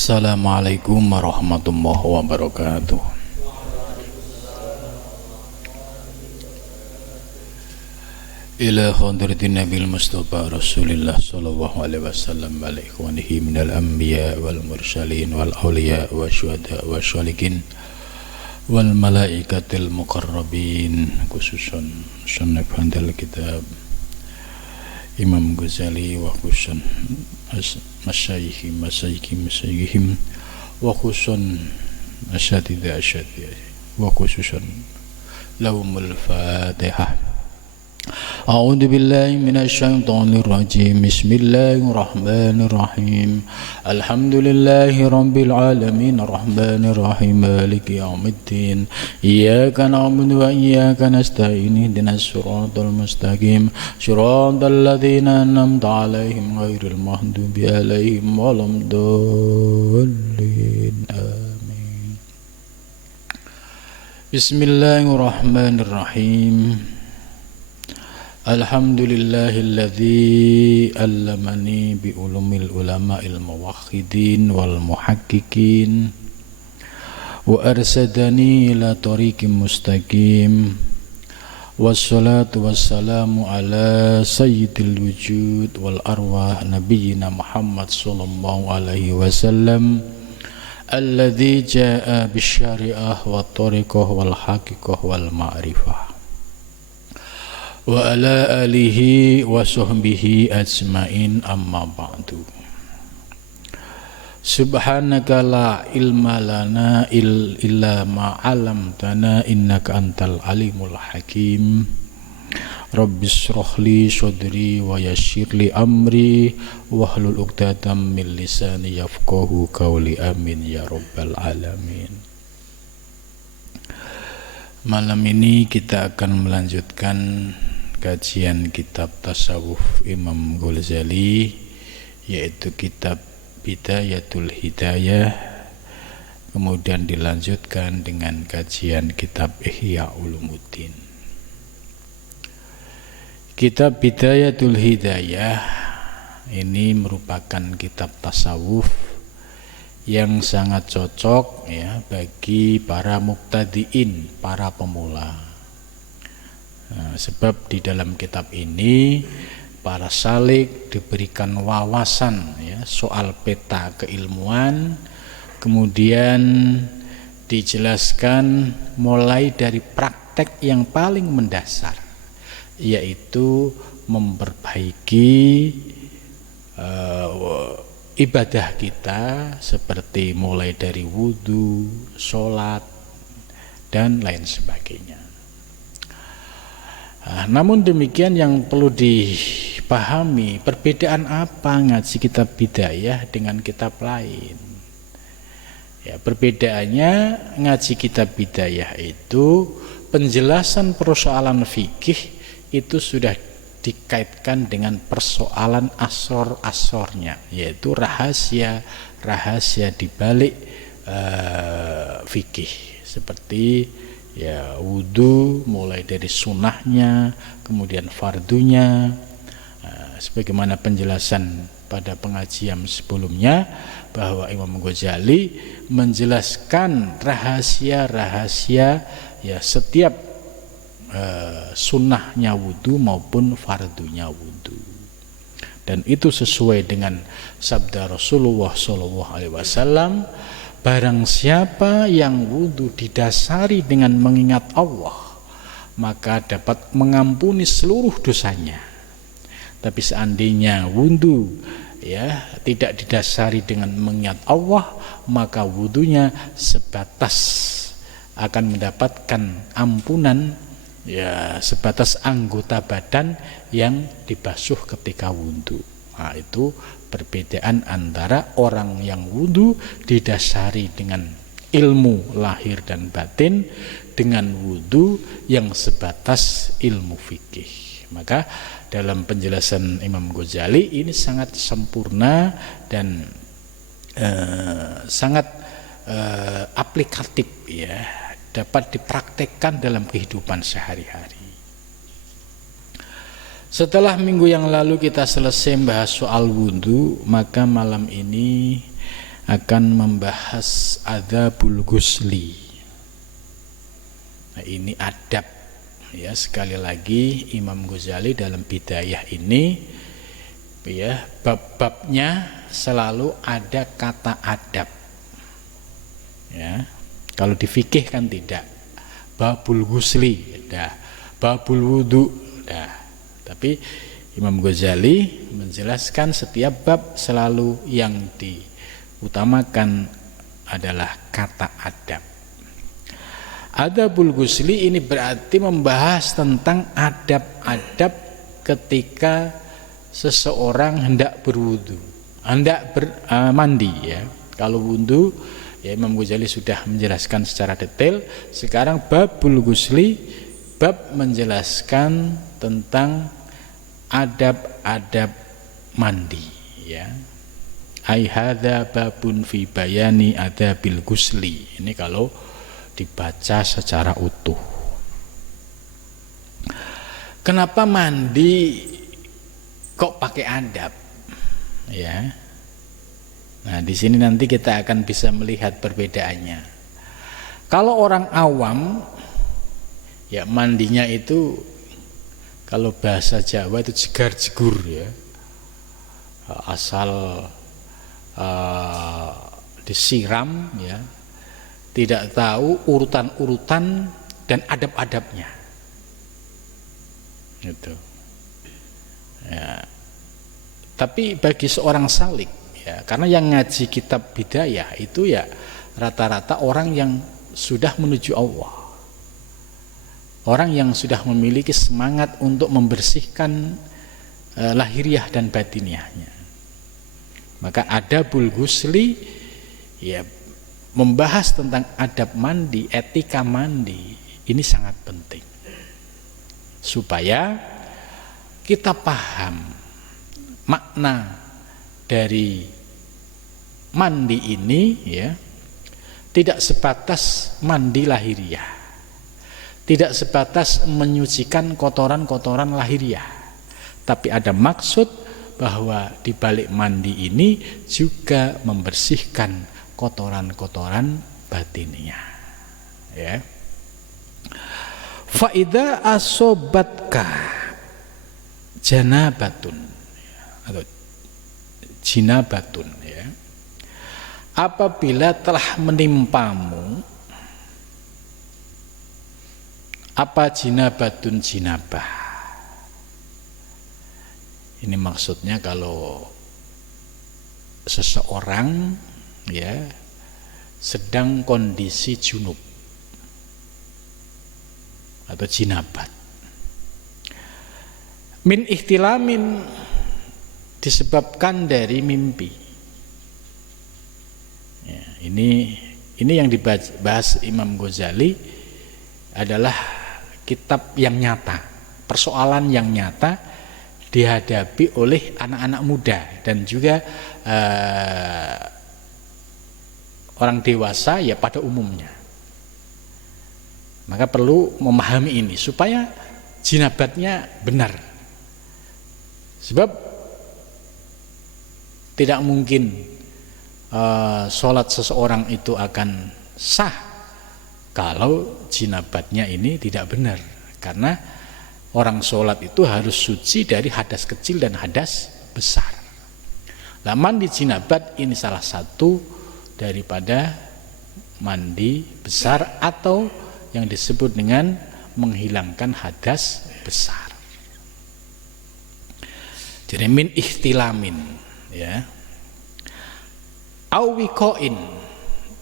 Assalamualaikum warahmatullahi wabarakatuh. Ila hadratin Nabil Mustafa Rasulillah sallallahu alaihi wasallam wa ikhwanihi minal anbiya wal mursalin wal awliya wa syuhada wa syalikin wal malaikatil muqarrabin, khususan sunnah handal kitab Imam Ghazali wa khususan masyayihim wa khususan asyatidah wa khususan lahumul fatihah. A'udzu billahi minasyaitonir rajim. Bismillahirrahmanirrahim. Alhamdulillahi rabbil alamin arrahmanir rahim maliki yaumiddin. Iyyaka na'budu wa iyyaka nasta'in ihdinas siratal mustaqim. Shiratal ladzina an'amta 'alaihim ghairil maghdubi 'alaihim waladdallin. Amin. Bismillahirrahmanirrahim. Alhamdulillahilladzi allamani bi ulumil ulama'il muwahhidin wal muhaqqiqin wa arsadani ila tariqim mustaqim. Wassalatu wassalamu ala sayyidil wujud wal arwah nabiyyina Muhammad sallallahu alaihi wasallam alladzi jaa bisyari'ah wat tariqah wal haqiqah wal ma'rifah wa ala alihi wa sahbihi ajmain, amma ba'du. Subhanaka la ilma lana illa ma 'allamtana innaka antal alimul hakim. Rabbis shrahli sadri wa yassirli amri wahlul 'uqdatam min lisani yafqahu qawli, amin ya rabbal alamin. Malam ini kita akan melanjutkan kajian kitab tasawuf Imam Ghazali, yaitu kitab Bidayatul Hidayah, kemudian dilanjutkan dengan kajian kitab Ihya Ulumuddin. Kitab Bidayatul Hidayah ini merupakan kitab tasawuf yang sangat cocok ya bagi para mubtadiin, para pemula. Nah, sebab di dalam kitab ini para salik diberikan wawasan ya, soal peta keilmuan, kemudian dijelaskan mulai dari praktek yang paling mendasar, yaitu memperbaiki ibadah kita, seperti mulai dari wudhu, sholat, dan lain sebagainya. Namun demikian yang perlu dipahami, perbedaan apa ngaji kitab Bidayah dengan kitab lain? Ya, perbedaannya ngaji kitab Bidayah itu penjelasan persoalan fikih itu sudah dikaitkan dengan persoalan asror-asrornya, yaitu rahasia-rahasia di balik fikih, seperti ya wudu mulai dari sunnahnya, kemudian fardunya, sebagaimana penjelasan pada pengajian sebelumnya bahwa Imam Ghazali menjelaskan rahasia-rahasia ya setiap sunnahnya wudu maupun fardunya wudu, dan itu sesuai dengan sabda Rasulullah SAW. Barang siapa yang wudu didasari dengan mengingat Allah, maka dapat mengampuni seluruh dosanya. Tapi seandainya wudu ya tidak didasari dengan mengingat Allah, maka wudunya sebatas akan mendapatkan ampunan ya sebatas anggota badan yang dibasuh ketika wudu. Nah, itu perbedaan antara orang yang wudu didasari dengan ilmu lahir dan batin dengan wudu yang sebatas ilmu fikih. Maka dalam penjelasan Imam Ghazali ini sangat sempurna dan sangat aplikatif ya, dapat dipraktekkan dalam kehidupan sehari-hari. Setelah minggu yang lalu kita selesai membahas soal wudu, maka malam ini akan membahas adzabul ghusli. Nah, ini adab ya, sekali lagi Imam Ghazali dalam Bidayah ini ya, bab-babnya selalu ada kata adab ya. Kalau di fikih kan tidak, babul ghusli dah, babul wudu dah. Tapi Imam Ghazali menjelaskan setiap bab selalu yang diutamakan adalah kata adab. Adabul ghusli ini berarti membahas tentang adab-adab ketika seseorang hendak berwudu, hendak mandi ya. Kalau wudu ya Imam Ghazali sudah menjelaskan secara detail. Sekarang babul ghusli, bab menjelaskan tentang adab-adab mandi ya. Ai hadza babun fi bayani adabil ghusli. Ini kalau dibaca secara utuh. Kenapa mandi kok pakai adab? Ya. Nah, di sini nanti kita akan bisa melihat perbedaannya. Kalau orang awam ya mandinya itu kalau bahasa Jawa itu jegar-jegur ya, asal disiram ya, tidak tahu urutan-urutan dan adab-adabnya gitu ya. Tapi bagi seorang salik ya, karena yang ngaji kitab Bidayah itu ya rata-rata orang yang sudah menuju Allah, orang yang sudah memiliki semangat untuk membersihkan lahiriah dan batiniahnya. Maka adabul ghusli ya membahas tentang adab mandi, etika mandi. Ini sangat penting supaya kita paham makna dari mandi ini ya, tidak sebatas mandi lahiriah, tidak sebatas menyucikan kotoran-kotoran lahiriah, tapi ada maksud bahwa di balik mandi ini juga membersihkan kotoran-kotoran batiniah ya. Fa idza asobatka janabatun atau jinabatun ya, apabila telah menimpamu apa jinabatun jinabah. Ini maksudnya kalau seseorang ya sedang kondisi junub atau jinabat. Min ihtilamin disebabkan dari mimpi. Ya, ini yang dibahas Imam Ghazali adalah kitab yang nyata, persoalan yang nyata dihadapi oleh anak-anak muda dan juga orang dewasa ya pada umumnya. Maka perlu memahami ini supaya jinabatnya benar. Sebab tidak mungkin sholat seseorang itu akan sah kalau jinabatnya ini tidak benar. Karena orang sholat itu harus suci dari hadas kecil dan hadas besar. Nah, mandi jinabat ini salah satu daripada mandi besar atau yang disebut dengan menghilangkan hadas besar. Jadi min ihtilamin ya. Au wikoin.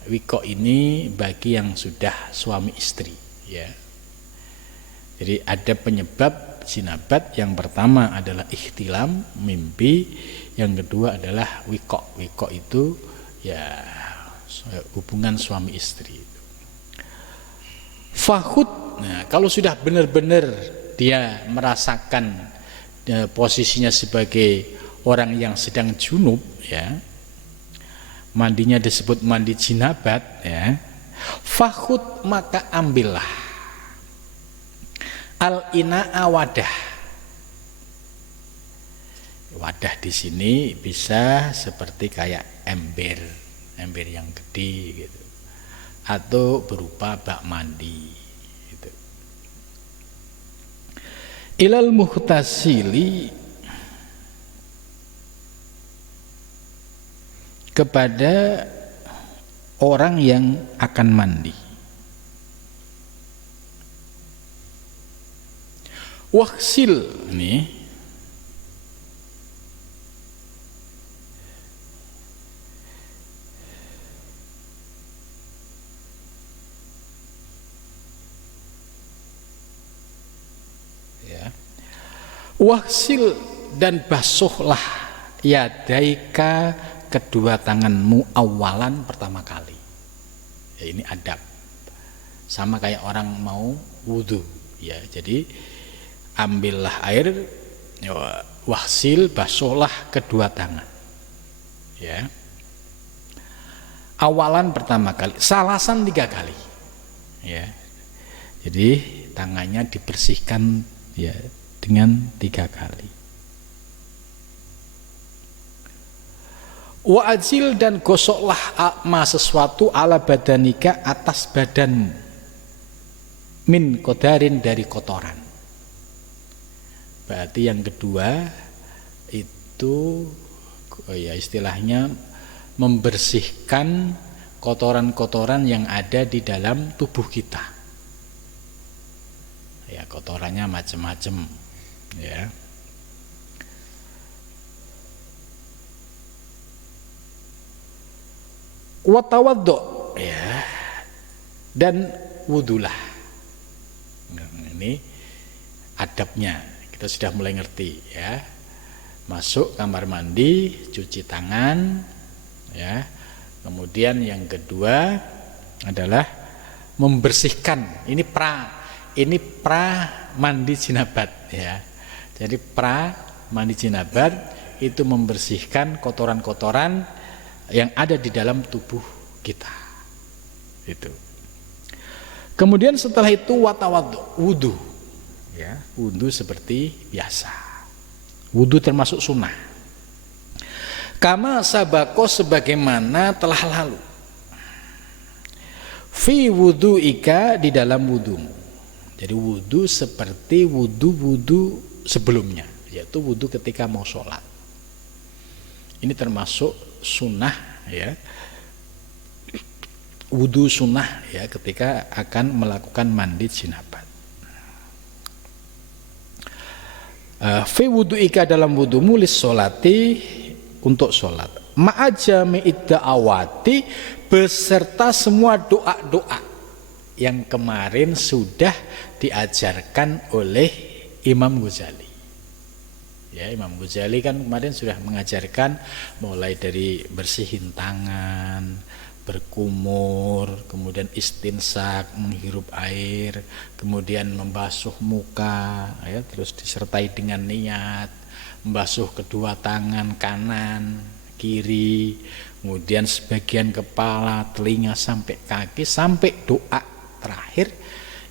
Wiko ini bagi yang sudah suami istri ya. Jadi ada penyebab jinabat, yang pertama adalah ihtilam, mimpi, yang kedua adalah wiko. Wiko itu ya hubungan suami istri. Fahud, nah, kalau sudah benar-benar dia merasakan posisinya sebagai orang yang sedang junub ya, mandinya disebut mandi jinabat ya, fahud maka ambillah al-ina'a wadah. Wadah di sini bisa seperti kayak ember ember yang gede gitu, atau berupa bak mandi gitu. Ilal muhtasili, kepada orang yang akan mandi. Waksil ini ya. Waksil dan basuhlah yadaika, kedua tanganmu, awalan, pertama kali. Ya, ini adab. Sama kayak orang mau wudhu ya. Jadi ambillah air, ya, waksil, basuhlah kedua tangan ya. Awalan pertama kali, salasan 3 kali ya. Jadi tangannya dibersihkan ya dengan 3 kali. Wa ajil, dan gosoklah ma sesuatu ala badanika, atas badanmu, min kodarin, dari kotoran. Berarti yang kedua itu ya istilahnya membersihkan kotoran-kotoran yang ada di dalam tubuh kita. Ya, kotorannya macam-macam ya. Watawaddo ya, dan wudulah. Nah, ini adabnya kita sudah mulai ngerti ya. Masuk kamar mandi, cuci tangan ya. Kemudian yang kedua adalah membersihkan. Ini pra mandi jinabat ya. Jadi pra mandi jinabat itu membersihkan kotoran-kotoran yang ada di dalam tubuh kita. Itu. Kemudian setelah itu watawaddu, wudu ya, wudu seperti biasa. Wudu termasuk sunnah. Kama sabako, sebagaimana telah lalu. Fi wudu'ika, di dalam wudumu. Jadi wudu seperti wudu sebelumnya, yaitu wudu ketika mau sholat. Ini termasuk sunnah ya, wudu sunnah ya, ketika akan melakukan mandi jinabat. Fi wudu'ika, dalam wudumu, lis sholati, untuk sholat, ma'ajami idda'awati, beserta semua doa-doa yang kemarin sudah diajarkan oleh Imam Ghazali. Ya, Imam Ghazali kan kemarin sudah mengajarkan mulai dari bersihin tangan, berkumur, kemudian istinsak, menghirup air, kemudian membasuh muka, ya, terus disertai dengan niat, membasuh kedua tangan kanan, kiri, kemudian sebagian kepala, telinga sampai kaki, sampai doa terakhir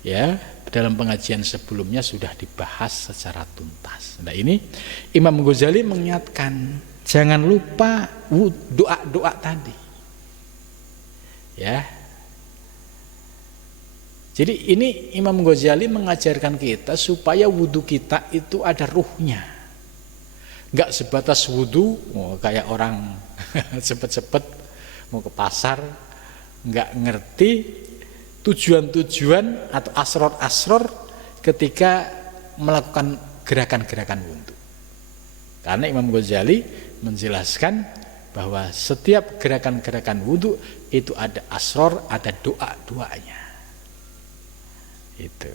ya. Dalam pengajian sebelumnya sudah dibahas secara tuntas. Nah, ini Imam Ghazali mengingatkan jangan lupa doa-doa tadi. Ya. Jadi ini Imam Ghazali mengajarkan kita supaya wudu kita itu ada ruhnya. Enggak sebatas wudu kayak orang cepet-cepet mau ke pasar, enggak ngerti tujuan-tujuan atau asror-asror ketika melakukan gerakan-gerakan wudu. Karena Imam Ghazali menjelaskan bahwa setiap gerakan-gerakan wudu itu ada asror, ada doa-doanya. Itu.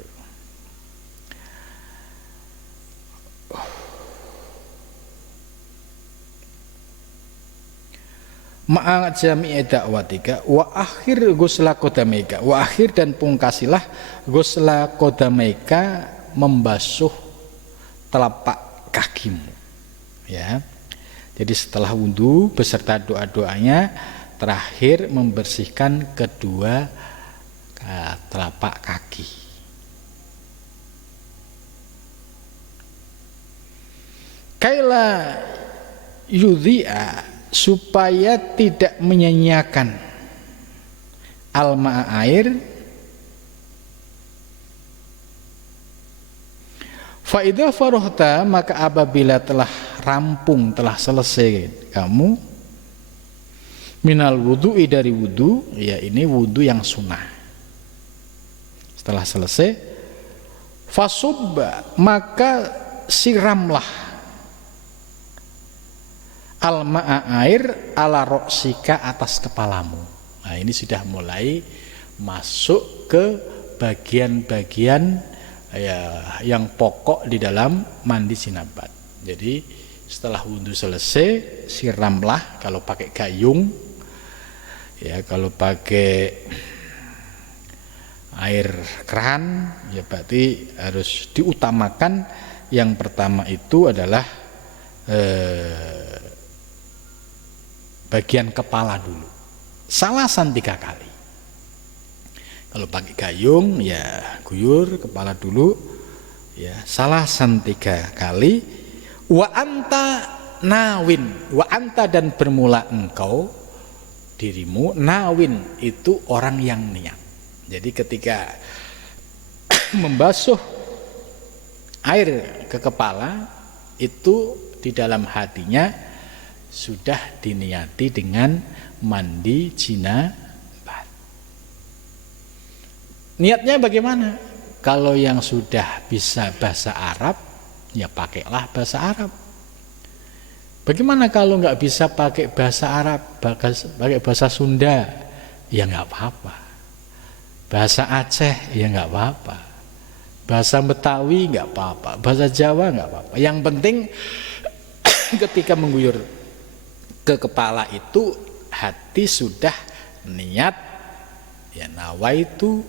Ma'a jami'i da'watika wa akhir ghusla qadamaika, wa akhir, dan pungkasilah ghusla qadamaika, membasuh telapak kakimu ya. Jadi setelah wudu beserta doa-doanya, terakhir membersihkan kedua telapak kaki. Kaila yudhi'a, supaya tidak menyanyiakan al-ma'a air. Fa idza farahta, maka apabila telah rampung, telah selesai kamu, minal wudu'i, dari wudu, ya ini wudu yang sunnah. Setelah selesai, fasubba, maka siramlah al-ma'a air ala roksika, atas kepalamu. Nah ini sudah mulai masuk ke bagian-bagian ya yang pokok di dalam mandi jinabat. Jadi setelah wudu selesai, siramlah, kalau pakai gayung, ya kalau pakai air keran, ya berarti harus diutamakan yang pertama itu adalah bagian kepala dulu, salasan 3 kali. Kalau pakai gayung ya guyur kepala dulu, ya salasan 3 kali. Wa anta nawin, wa anta, dan bermula engkau, dirimu, nawin itu orang yang niat. Jadi ketika membasuh air ke kepala itu di dalam hatinya sudah diniati dengan mandi jinabat. Niatnya bagaimana? Kalau yang sudah bisa bahasa Arab, ya pakailah bahasa Arab. Bagaimana kalau nggak bisa pakai bahasa Arab, pakai bahasa Sunda? Ya nggak apa-apa. Bahasa Aceh ya nggak apa-apa. Bahasa Betawi nggak apa-apa. Bahasa Jawa nggak apa-apa. Yang penting ketika mengguyur ke kepala itu hati sudah niat, ya nawaitu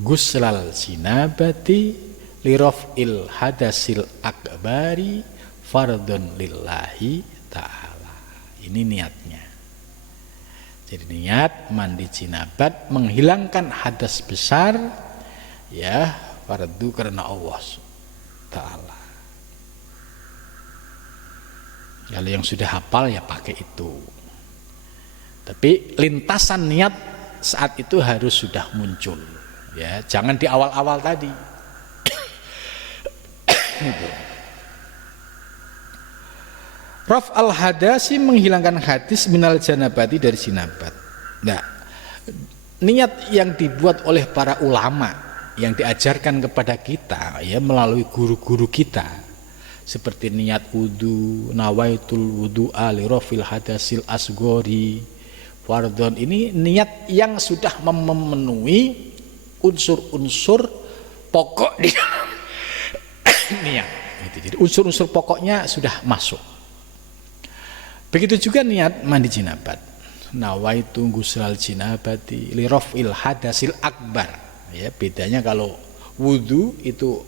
guslal jinabati liraf'il hadasil akbari fardun lillahi ta'ala. Ini niatnya. Jadi niat mandi jinabat menghilangkan hadas besar, ya fardu karena Allah ta'ala. Kalau yang sudah hafal ya pakai itu. Tapi lintasan niat saat itu harus sudah muncul. Ya, jangan di awal-awal tadi. Raf al-hadasi, menghilangkan hadis, minal janabati, dari jinabat. Nah, niat yang dibuat oleh para ulama yang diajarkan kepada kita ya melalui guru-guru kita, seperti niat wudu, nawaitul wudu'a li rafil hadasil asgori fardhon, ini niat yang sudah memenuhi unsur-unsur pokok di dalam niat. Jadi unsur-unsur pokoknya sudah masuk. Begitu juga niat mandi jinabat. Nawaitu guslal jinabati li rafil hadasil akbar. Ya, bedanya kalau wudu itu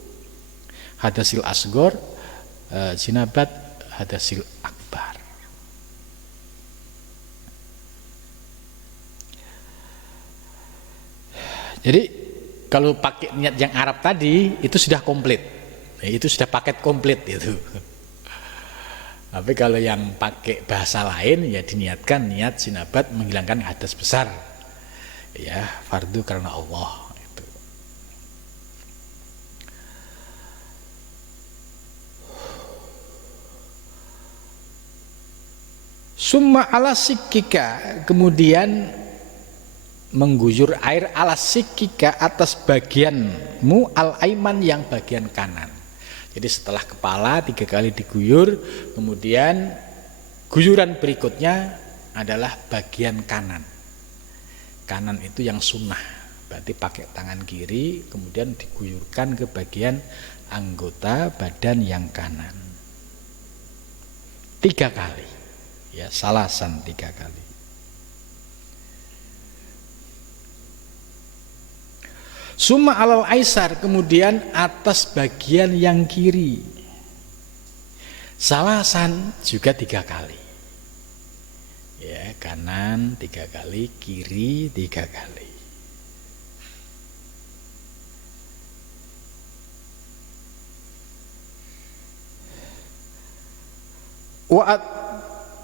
hadasil asgor, jinabat hadasil akbar. Jadi kalau pakai niat yang Arab tadi itu sudah komplit, itu sudah paket komplit itu. Tapi kalau yang pakai bahasa lain ya diniatkan niat jinabat menghilangkan hadas besar, ya fardu karena Allah. Itu. Summa ala sikika, kemudian mengguyur air ala sikika, atas bagianmu, al-aiman, yang bagian kanan. Jadi setelah kepala 3 kali diguyur, kemudian guyuran berikutnya adalah bagian kanan. Kanan itu yang sunnah, berarti pakai tangan kiri, kemudian diguyurkan ke bagian anggota badan yang kanan 3 kali, ya salasan 3 kali. Summa alal aisar, kemudian atas bagian yang kiri, salasan juga 3 kali. Ya, kanan 3 kali, kiri 3 kali.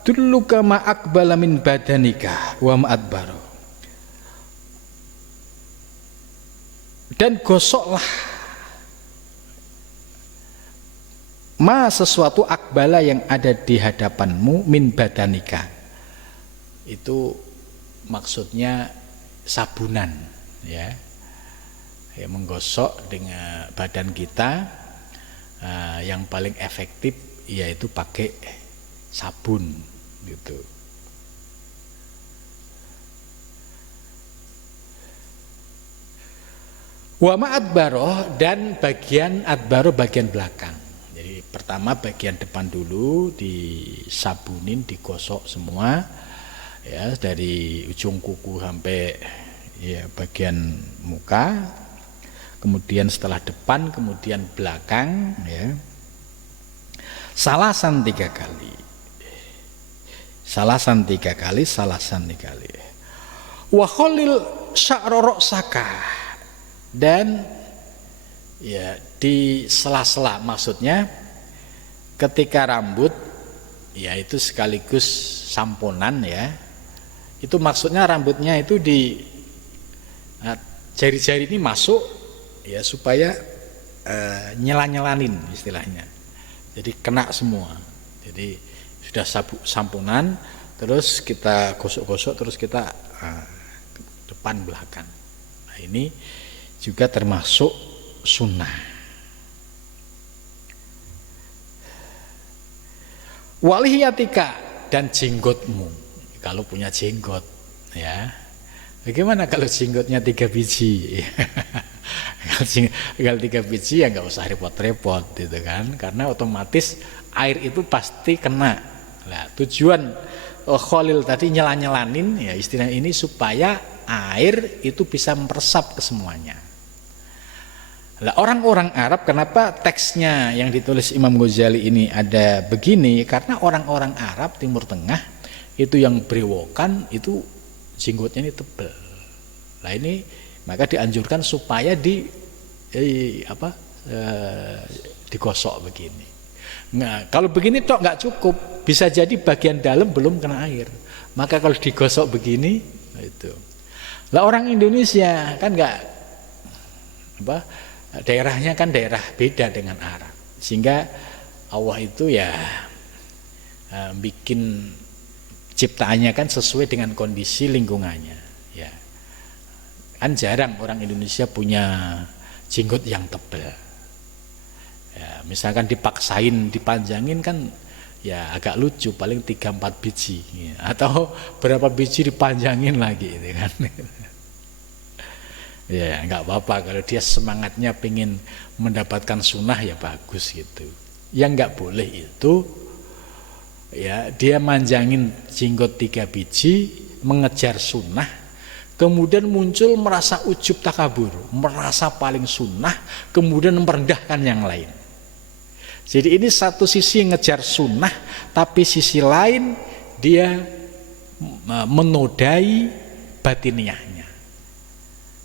dulluka ma aqbala min badanika wa ma adbaro. Dan gosoklah ma sesuatu akbala yang ada di hadapanmu min badanika. Itu maksudnya sabunan, ya menggosok dengan badan kita. Yang paling efektif yaitu pakai sabun gitu. Wa ma adbaro, dan bagian adbaro bagian belakang. Jadi pertama bagian depan dulu disabunin, digosok semua, ya dari ujung kuku sampai ya bagian muka. Kemudian setelah depan, kemudian belakang, ya. Salasan 3 kali. Salasan 3 kali, salasan 3 kali. Wa khalil sya'ra ra'saka, dan ya di sela-sela, maksudnya ketika rambut ya itu sekaligus samponan, ya. Itu maksudnya rambutnya itu di jari-jari ini masuk, ya supaya nyela-nyelanin istilahnya, jadi kena semua. Jadi sudah samponan, terus kita gosok-gosok, terus kita depan belakang. Nah ini juga termasuk sunnah. Walihiyatika, dan jenggotmu kalau punya jenggot, ya. Bagaimana kalau jenggotnya 3 biji? Kalau 3 biji ya nggak usah repot-repot gitu kan, karena otomatis air itu pasti kena. Nah, tujuan khalil tadi nyela-nyelanin, ya istilah ini supaya air itu bisa meresap ke semuanya. Nah, orang-orang Arab, kenapa teksnya yang ditulis Imam Ghazali ini ada begini? Karena orang-orang Arab Timur Tengah itu yang brewokan itu jenggotnya ini tebal. Nah ini maka dianjurkan supaya digosok begini. Nah kalau begini tok nggak cukup, bisa jadi bagian dalam belum kena air. Maka kalau digosok begini, itu. Lah orang Indonesia kan nggak daerahnya kan daerah beda dengan Arab, sehingga Allah itu ya bikin ciptaannya kan sesuai dengan kondisi lingkungannya, ya. Kan jarang orang Indonesia punya jenggot yang tebal. Ya, misalkan dipaksain dipanjangin kan ya agak lucu, paling 3-4 biji, ya. Atau berapa biji dipanjangin lagi gitu kan. Ya nggak apa-apa, kalau dia semangatnya pengen mendapatkan sunnah ya bagus gitu. Yang nggak boleh itu ya dia manjangin jenggot 3 biji mengejar sunnah, kemudian muncul merasa ujub takabur, merasa paling sunnah, kemudian merendahkan yang lain. Jadi ini satu sisi ngejar sunnah, tapi sisi lain dia menodai batiniahnya.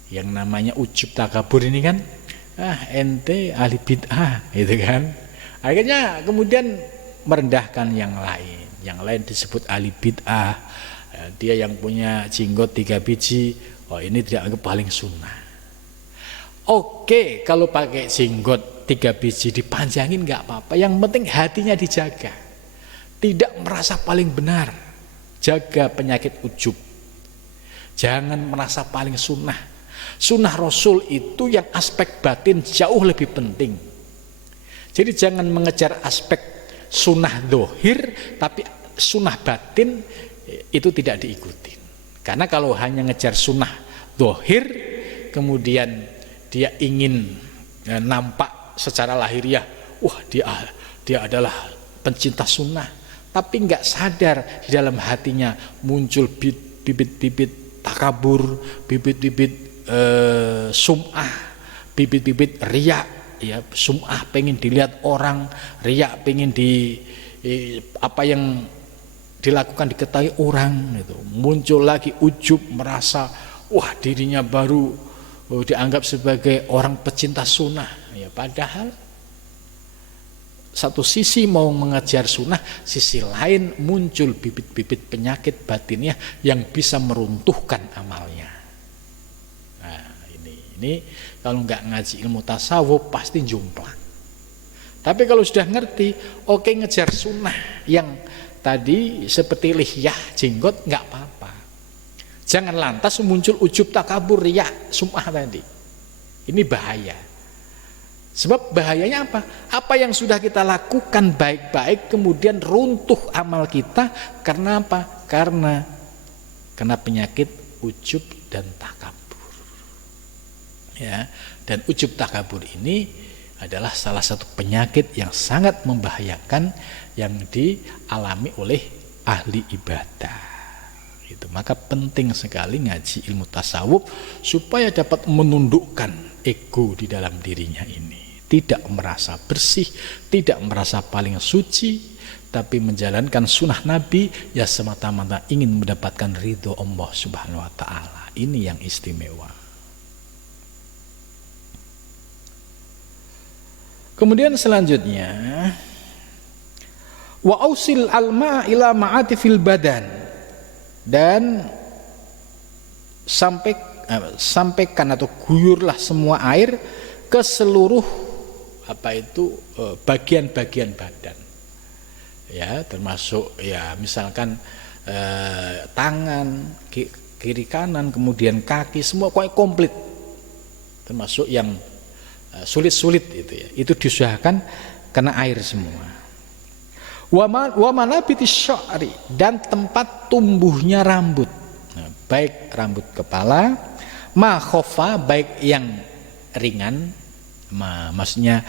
Yang namanya ujub takabur ini kan ente ahli bid'ah gitu kan. Akhirnya kemudian merendahkan yang lain disebut ahli bid'ah. Dia yang punya jenggot 3 biji, oh ini tidak anggap paling sunnah. Oke, kalau pakai jenggot 3 biji dipanjangin nggak apa-apa, yang penting hatinya dijaga, tidak merasa paling benar. Jaga penyakit ujub, jangan merasa paling sunnah. Sunnah Rasul itu yang aspek batin jauh lebih penting. Jadi jangan mengejar aspek sunnah dohir, tapi sunnah batin itu tidak diikuti. Karena kalau hanya ngejar sunnah dohir, kemudian dia ingin nampak secara lahiriah, wah dia adalah pencinta sunnah, tapi nggak sadar di dalam hatinya muncul bibit-bibit takabur, bibit-bibit sum'ah, bibit-bibit riya, ya sum'ah pengen dilihat orang, riya pengen apa yang dilakukan diketahui orang itu. Muncul lagi ujub, merasa wah dirinya baru dianggap sebagai orang pecinta sunnah, ya padahal satu sisi mau mengejar sunnah, sisi lain muncul bibit-bibit penyakit batinnya yang bisa meruntuhkan amalnya. Nah, ini kalau nggak ngaji ilmu tasawuf pasti jomplang. Tapi kalau sudah ngerti, oke, ngejar sunnah yang tadi seperti lihyah, jenggot, nggak apa-apa. Jangan lantas muncul ujub, takabur, riya, sum'ah tadi. Ini bahaya. Sebab bahayanya apa? Apa yang sudah kita lakukan baik-baik kemudian runtuh amal kita karena apa? Karena penyakit ujub dan takabur. Ya, dan ujub takabur ini adalah salah satu penyakit yang sangat membahayakan yang dialami oleh ahli ibadah. Itu maka penting sekali ngaji ilmu tasawuf supaya dapat menundukkan ego di dalam dirinya ini. Tidak merasa bersih, tidak merasa paling suci, tapi menjalankan sunnah Nabi ya semata-mata ingin mendapatkan ridho Allah Subhanahu wa ta'ala. Ini yang istimewa. Kemudian selanjutnya, wa ausil alma ila ma'atifil badan, dan sampaikan atau guyurlah semua air ke seluruh bagian-bagian badan, ya, termasuk ya misalkan tangan kiri kanan, kemudian kaki, semua komplit, termasuk yang sulit-sulit itu diusahakan kena air semua. Wa manabitis sya'ri, dan tempat tumbuhnya rambut, nah, baik rambut kepala, ma khofa, baik yang ringan, maksudnya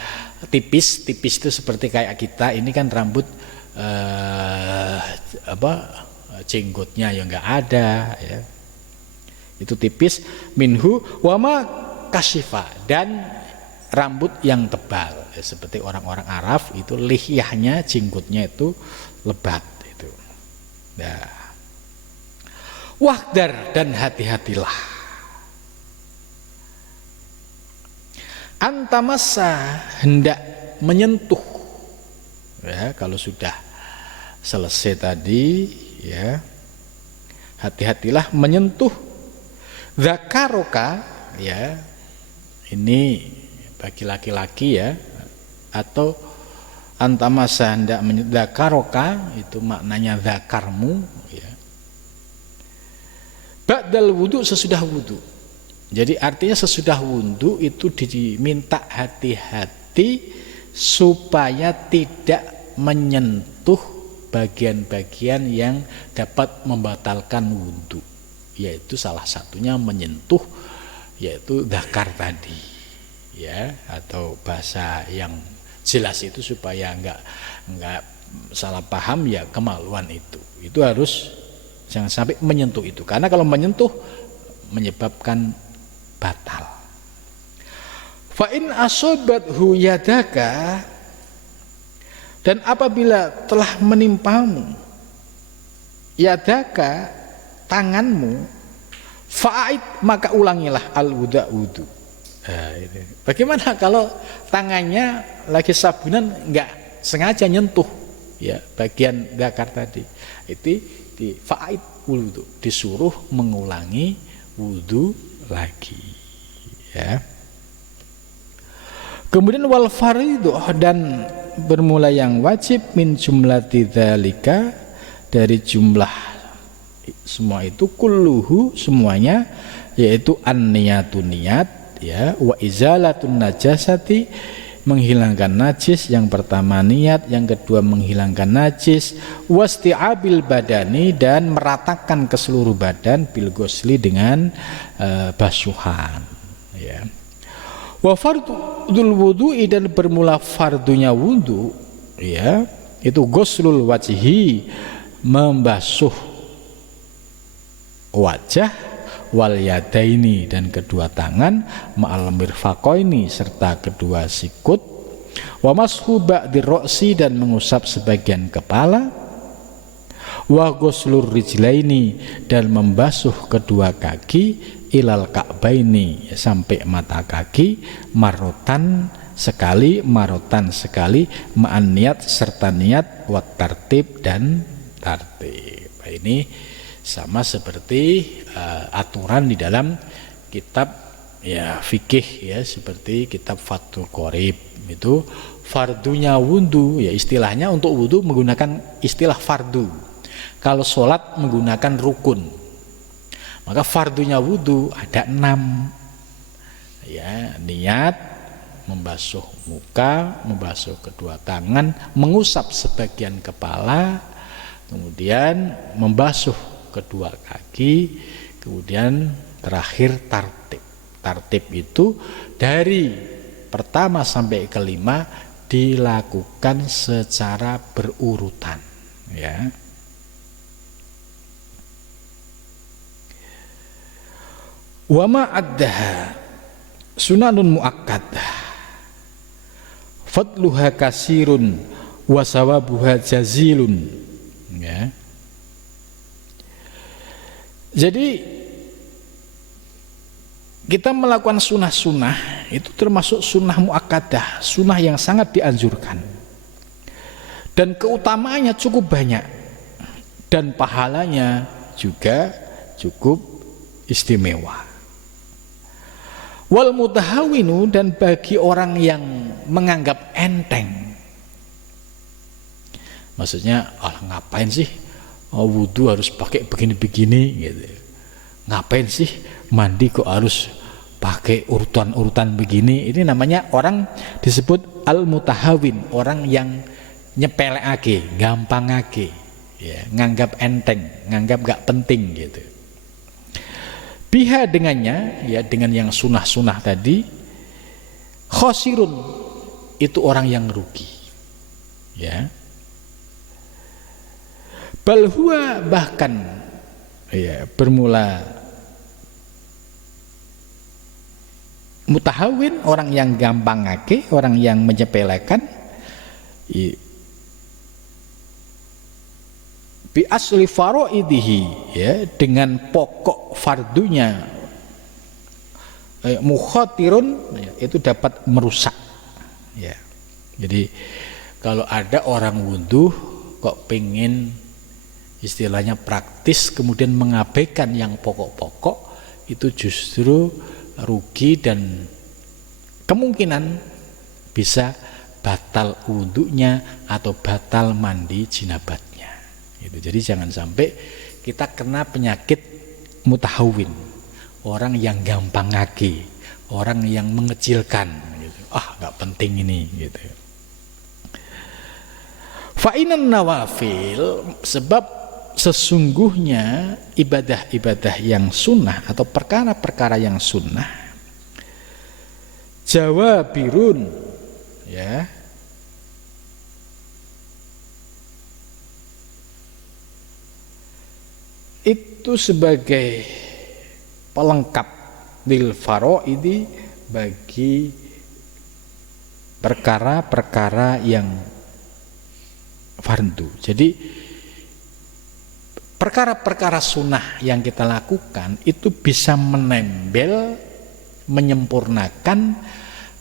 tipis itu seperti kayak kita ini kan rambut jenggotnya yang enggak ada, ya, itu tipis. Minhu wama kashifa, dan rambut yang tebal, ya, seperti orang-orang Arab itu lihyahnya, jenggotnya itu lebat itu. Nah, wahdar, dan hati-hatilah antamasa, hendak menyentuh, ya, kalau sudah selesai tadi, ya, hati-hatilah menyentuh dzakaroka, ya, ini bagi laki-laki, ya, atau antamasa hendak menyentuh dzakaroka, itu maknanya dzakarmu, ya, ba'dal wudu, sesudah wudu. Jadi artinya sesudah wudu itu diminta hati-hati supaya tidak menyentuh bagian-bagian yang dapat membatalkan wudu, yaitu salah satunya menyentuh yaitu dzakar tadi, ya, atau bahasa yang jelas itu supaya enggak salah paham, ya, kemaluan itu harus jangan sampai menyentuh itu, karena kalau menyentuh menyebabkan batal. Fa in asobathu yadaka, dan apabila telah menimpamu yadaka, tanganmu, fa'id, maka ulangilah wudu. Nah, ini. Bagaimana kalau tangannya lagi sabunan enggak sengaja nyentuh, ya, bagian dzakar tadi, itu di fa'id wudu, disuruh mengulangi wudu lagi, ya. Kemudian wal faridu, dan bermula yang wajib, min jumlati dzalika, dari jumlah semua itu, kulluhu, semuanya, yaitu an-niyatun, niat, ya, wa izalatun najasati, menghilangkan najis, yang pertama niat, yang kedua menghilangkan najis, wasti'abil badani, dan meratakan ke seluruh badan, bil ghusli, dengan basuhan, ya. Wa fardul wudu'i, dan bermula fardunya wudu, ya, itu ghuslul wajhi, membasuh wajah, wal yadaini, dan kedua tangan, ma'al mirfaqaini, serta kedua sikut, wa mashu ba'dir ra'si, dan mengusap sebagian kepala, wa ghuslur rijlaini, dan membasuh kedua kaki, ilal ka'baini, sampai mata kaki, marotan, sekali, marotan sekali, ma'an niat serta niat, wat tartib dan tartib. Nah, ini sama seperti aturan di dalam kitab ya fikih ya, seperti kitab Fathul Qorib itu fardunya wudu ya, istilahnya untuk wudu menggunakan istilah fardu. Kalau sholat menggunakan rukun. Maka fardunya wudu ada 6 ya, niat, membasuh muka, membasuh kedua tangan, mengusap sebagian kepala, kemudian membasuh kedua kaki, kemudian terakhir tartib. Tartib itu dari pertama sampai kelima dilakukan secara berurutan ya. Wa ma addaha sunanun muakkadah fadluha kasirun wa sawabuha jazilun ya. Jadi kita melakukan sunnah-sunnah itu termasuk sunnah muakkadah, sunnah yang sangat dianjurkan dan keutamaannya cukup banyak dan pahalanya juga cukup istimewa. Wal mutahawinu, dan bagi orang yang menganggap enteng, maksudnya ngapain sih wudu harus pakai begini-begini gitu, ngapain sih mandi kok harus pakai urutan-urutan begini. Ini namanya orang disebut al-mutahawin, orang yang nyepelekake, gampangake ya, nganggap enteng, nganggap gak penting gitu. Biha dengannya ya, dengan yang sunah-sunah tadi, khosirun, itu orang yang rugi ya. Balhua, bahkan ya, bermula mutahawin, orang yang gampang ngake, orang yang menyepelekan, bi asli faroidihi ya, dengan pokok fardunya mukhatirun ya, itu dapat merusak ya. Jadi kalau ada orang wudu kok pengen istilahnya praktis kemudian mengabaikan yang pokok-pokok, itu justru rugi dan kemungkinan bisa batal wudunya atau batal mandi jinabatnya gitu. Jadi jangan sampai kita kena penyakit mutahawin, orang yang gampang ngaki, orang yang mengecilkan gitu. Gak penting ini gitu. Fa'inan nawafil, sebab sesungguhnya ibadah-ibadah yang sunnah atau perkara-perkara yang sunnah, jawabirun ya, itu sebagai pelengkap lil faraidi, bagi perkara-perkara yang fardu. Jadi perkara-perkara sunnah yang kita lakukan itu bisa menembel, menyempurnakan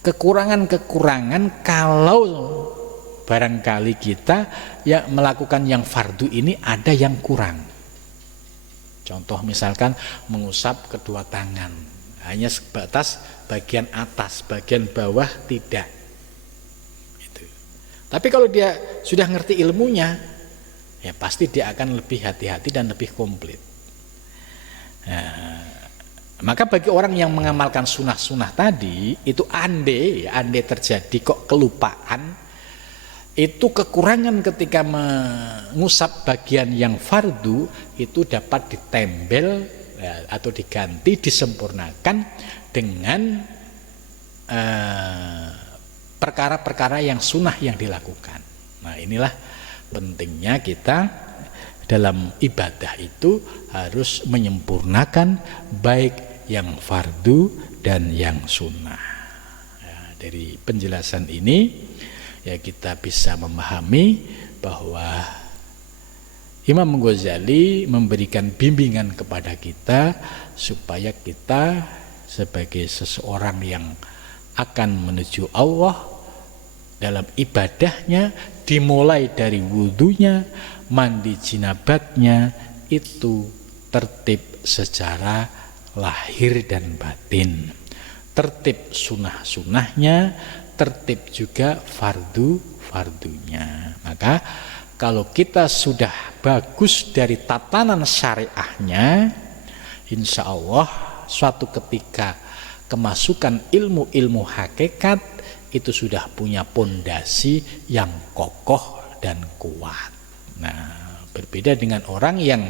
kekurangan-kekurangan kalau barangkali kita ya melakukan yang fardu ini ada yang kurang. Contoh misalkan mengusap kedua tangan, hanya sebatas bagian atas, bagian bawah tidak. Itu. Tapi kalau dia sudah ngerti ilmunya, ya pasti dia akan lebih hati-hati dan lebih komplit. Nah, maka bagi orang yang mengamalkan sunnah-sunnah tadi, itu andai terjadi kok kelupaan, itu kekurangan ketika mengusap bagian yang fardu itu dapat ditembel ya, atau diganti, disempurnakan dengan perkara-perkara yang sunnah yang dilakukan. Nah, inilah pentingnya kita dalam ibadah itu harus menyempurnakan baik yang fardu dan yang sunnah. Ya, dari penjelasan ini ya kita bisa memahami bahwa Imam Ghazali memberikan bimbingan kepada kita supaya kita sebagai seseorang yang akan menuju Allah dalam ibadahnya dimulai dari wudunya, mandi jinabatnya itu tertib secara lahir dan batin, tertib sunah-sunahnya, tertib juga fardu-fardunya. Maka kalau kita sudah bagus dari tatanan syariahnya, insya Allah suatu ketika kemasukan ilmu-ilmu hakikat itu sudah punya pondasi yang kokoh dan kuat. Nah, berbeda dengan orang yang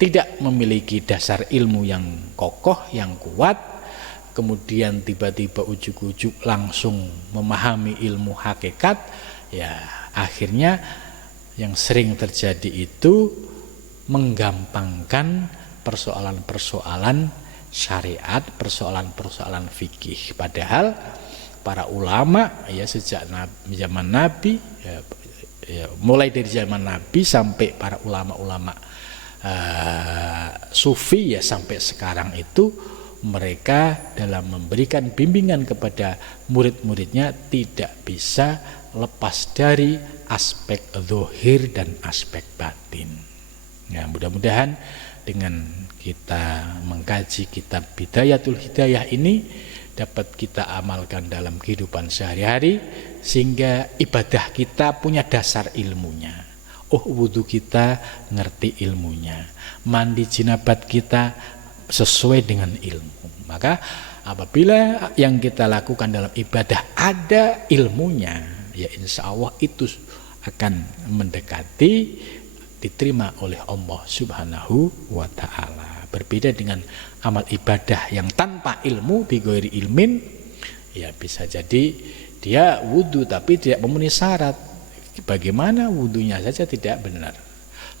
tidak memiliki dasar ilmu yang kokoh, yang kuat, kemudian tiba-tiba ujuk-ujuk langsung memahami ilmu hakikat, ya akhirnya yang sering terjadi itu menggampangkan persoalan-persoalan syariat, persoalan-persoalan fikih. Padahal para ulama ya sejak zaman Nabi mulai dari zaman Nabi sampai para ulama-ulama sufi ya sampai sekarang itu, mereka dalam memberikan bimbingan kepada murid-muridnya tidak bisa lepas dari aspek zahir dan aspek batin. Ya, mudah-mudahan dengan kita mengkaji kitab Bidayatul Hidayah ini dapat kita amalkan dalam kehidupan sehari-hari, sehingga ibadah kita punya dasar ilmunya. Oh, wudu kita ngerti ilmunya, mandi jinabat kita sesuai dengan ilmu. Maka apabila yang kita lakukan dalam ibadah ada ilmunya, ya insya Allah itu akan mendekati diterima oleh Allah Subhanahu wa ta'ala. Berbeda dengan amal ibadah yang tanpa ilmu, bighairi ilmin, ya bisa jadi dia wudu tapi tidak memenuhi syarat. Bagaimana wudunya saja tidak benar.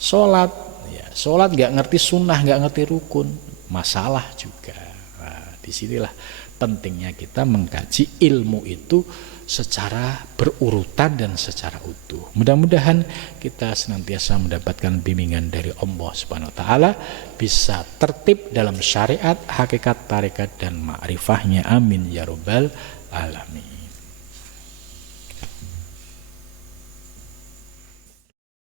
Sholat nggak ngerti sunnah, nggak ngerti rukun, masalah juga. Nah, disinilah pentingnya kita mengkaji ilmu itu secara berurutan dan secara utuh. Mudah-mudahan kita senantiasa mendapatkan bimbingan dari Allah Subhanahu wa ta'ala, bisa tertib dalam syariat, hakikat, tarekat dan ma'rifahnya. Amin ya rabbal alamin.